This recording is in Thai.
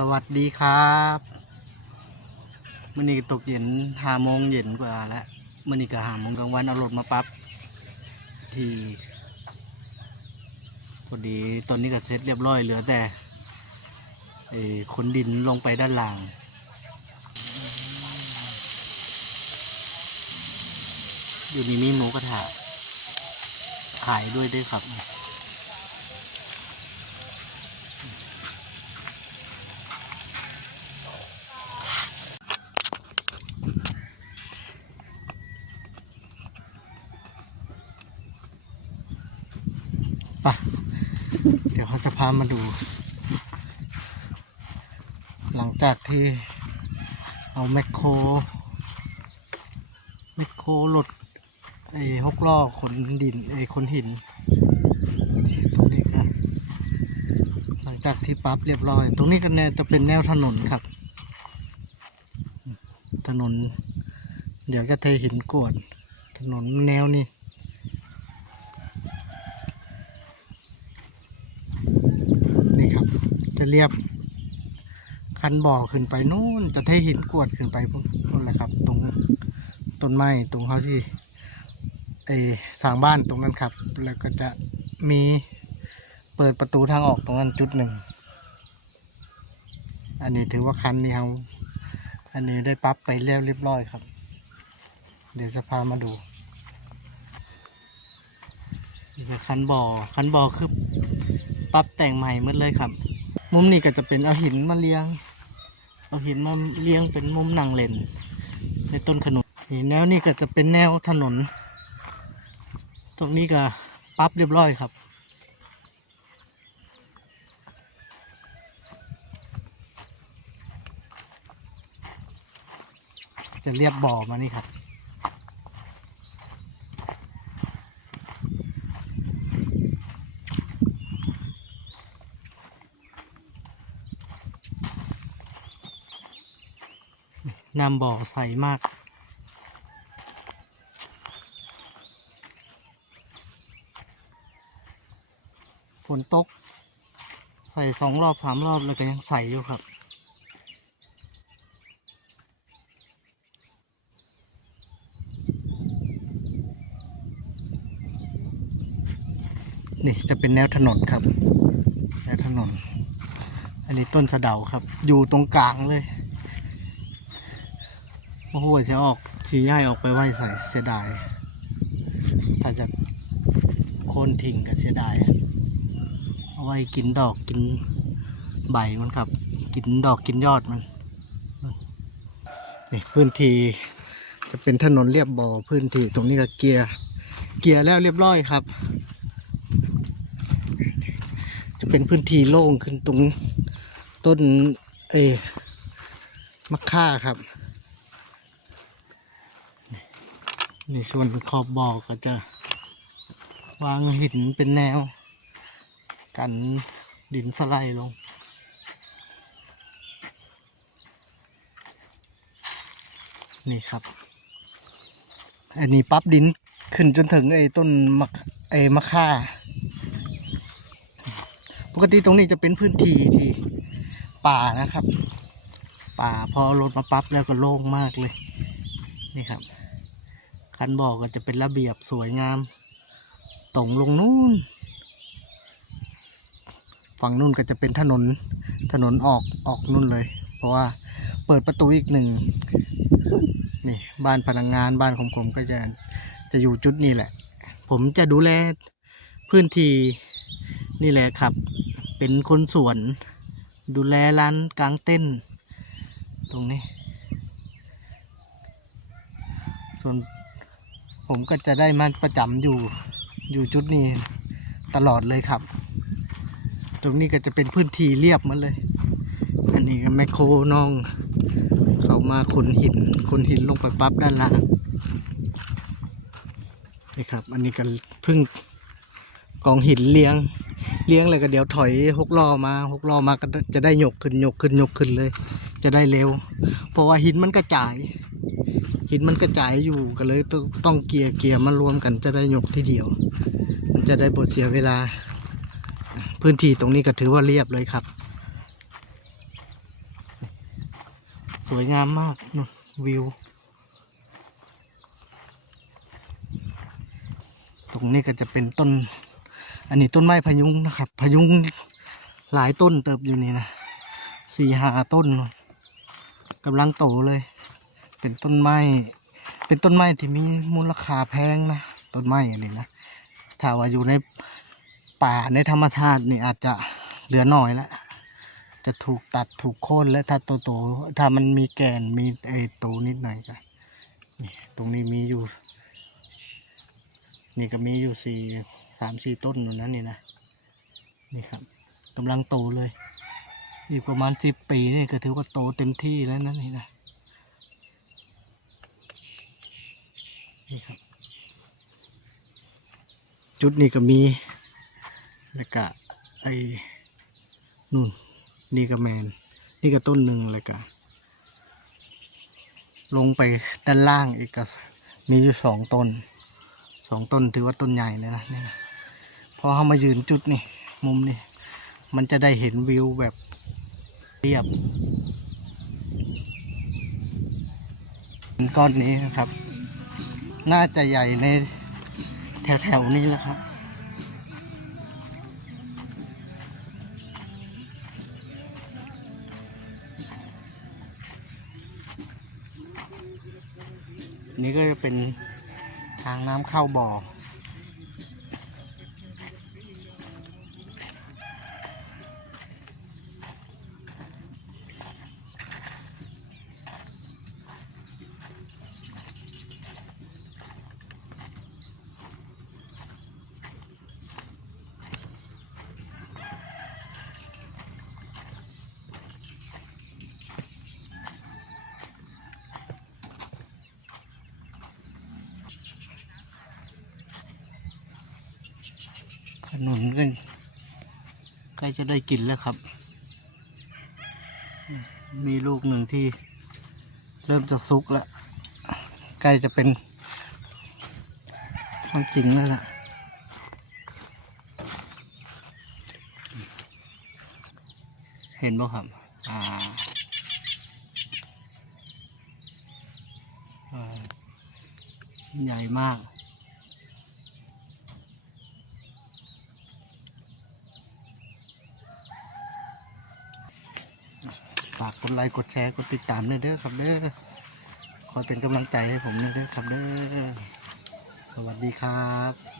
สวัสดีครับมื่อนี้ตกเย็นห้าโมงเย็นกว่าแล้วมื่อนี้ก็ห้าโมงกลางวันเอารถมาปั๊บที่พอดีตอนนี้ก็เสร็จเรียบร้อยเหลือแต่ขนดินลงไปด้านล่างอยู่นี่มีหมูกระทะขายด้วยด้วยครับ ปะเดี๋ยวเขาจะพามาดู หลังจากที่เอาแมคโครแมคโครรถไอ้หกล้อขนดินไอ้ขนหินตรงนี้ครับหลังจากที่ปั๊บเรียบร้อย ตรงนี้ก็แนวจะเป็นแนวถนนครับ ถนน เดี๋ยวจะเทหินกวดถนนแนวนี้ครับ จะ เรียบ คันบ่อขึ้นไปนู่นจะเทหินกวดขึ้นไปพวกนู่นแหละครับ ตรงต้นไม้ตรงเขาที่ไอ้สร้างบ้านตรงนั้นครับ แล้วก็จะมีเปิดประตูทางออกตรงนั้นจุดหนึ่ง อันนี้ถือว่าคันนี้เขาอันนี้ได้ปั๊บไปเรียบเรียบร้อยครับ เดี๋ยวจะพามาดูนี่คือคันบ่อคันบ่อคือปรับแต่งใหม่หมดเลยครับ มุมนี้ก็จะเป็นเอาหินมาเลี้ยง เอาหินมาเลี้ยงเป็นมุมนั่งเล่นในต้นขนุนนี่แนวนี้ก็จะเป็นแนวถนน ตรงนี้ก็ปรับเรียบร้อยครับจะเรียบบ่อมานี่ครับ น้ำบ่อใสมากฝนตก ใส่สองรอบสามรอบแล้วก็ยังใส่อยู่ครับ นี่จะเป็นแนวถนนครับ แนวถนน อันนี้ต้นสะเดาครับ อยู่ตรงกลางเลย โอ้โหจะออกสีย่ายออกไปไหวใส่เสียดายถ้าจะโค่นทิ้งก็เสียดายเอาไว้กินดอกกินใบมันครับ กินดอกกินยอดมันนี่พื้นที่จะเป็นถนนเรียบบ่อพื้นที่ตรงนี้ก็เกียร์เกียร์แล้วเรียบร้อยครับ จะเป็นพื้นที่โล่งขึ้นตรงต้นเออมะค่าครับ ในส่วนขอบบ่อก็จะ วางหินเป็นแนว กันดินสไลด์ลง นี่ครับ อันนี้ปั๊บดินขึ้นจนถึงไอ้ต้นมะไอ้มะค่า ปกติตรงนี้จะเป็นพื้นที่ที่ป่านะครับ ป่าพอรถมาปั๊บแล้วก็โล่งมากเลย นี่ครับ คันบอกก็จะเป็นระเบียบสวยงามตรงลงนู่น ฝั่งนู่นก็จะเป็นถนนถนนออกออกนู่นเลย เพราะว่าเปิดประตูอีกหนึ่งนี่บ้านพนักงงานบ้านของผมก็จะจะอยู่จุดนี้แหละ ผมจะดูแลพื้นที่นี่แหละครับ เป็นคนสวน ดูแลร้านกลางเต้น ตรงนี้ ส่วน ผมก็จะได้มาประจำอยู่อยู่จุดนี้ตลอดเลยครับ ตรงนี้ก็จะเป็นพื้นที่เรียบมาเลย อันนี้ก็แมคโครน้อง เขามาขนหินขนหินลงไปปั๊บด้านล่างนี่ครับ อันนี้ก็เพึ่งกองหินเลี้ยง เลี้ยงเลยก็เดี๋ยวถอยหกล้อมาหกล้อมาก็จะได้ยกขึ้นยกขึ้นยกขึ้นเลย จะได้เร็ว เพราะว่าหินมันกระจาย หินมันกระจายอยู่ก็เลยต้องเกียร์เกียร์มารวมกันจะได้หยกทีเดียว มันจะได้บทเสียเวลา พื้นที่ตรงนี้ก็ถือว่าเรียบเลยครับ สวยงามมากนู่วิว ตรงนี้ก็จะเป็นต้น อันนี้ต้นไม้พยุงนะครับ พยุงหลายต้นเติบอยู่นี่นะสี่ห้าต้นกำลังโตเลย เป็นต้นไม้ เป็นต้นไม้ที่มีมูลค่าแพงนะ ต้นไม้อันนี้นะ ถ้าว่าอยู่ในป่าในธรรมชาตินี่อาจจะเหลือน้อยแล้ว จะถูกตัดถูกโค่นแล้วถ้าโตโตๆถ้ามันมีแก่นมีไอ้โตนิดหน่อยก็นี่ตรงนี้มีอยู่ นี่ก็มีอยู่สี่สามสี่ต้นอยู่นั้นนี่นะ นี่ครับกำลังโตเลย อีกประมาณสิบปีนี่ก็ถือว่าโตเต็มที่แล้วนะนี่นะ นี่ครับ จุดนี้ก็มี แล้วก็ไอ้นู่น นี่ก็แมน นี่ก็ต้นหนึ่งแล้วก็ลงไปด้านล่างอีกก็มีอยู่สองต้นสองต้นถือว่าต้นใหญ่เลยนะนี่นะพอเขามายืนจุดนี่มุมนี่มันจะได้เห็นวิวแบบเรียบก้อนนี้นะครับ น่าจะใหญ่ในแถวๆนี้แหละครับนี่ก็จะเป็นทางน้ำเข้าบ่อ ล้จะได้กินแล้วครับ มีลูกหนึ่งที่เริ่มจะสุกแล้ว ใกล้จะเป็นความจริงแล้วล่ะเห็นบ่ครับ อ่าใหญ่มาก ฝากกดไลค์กดแชร์กดติดตามด้วยเด้อครับเด้อคอยเป็นกำลังใจให้ผมด้วยเด้อครับเด้อสวัสดีครับ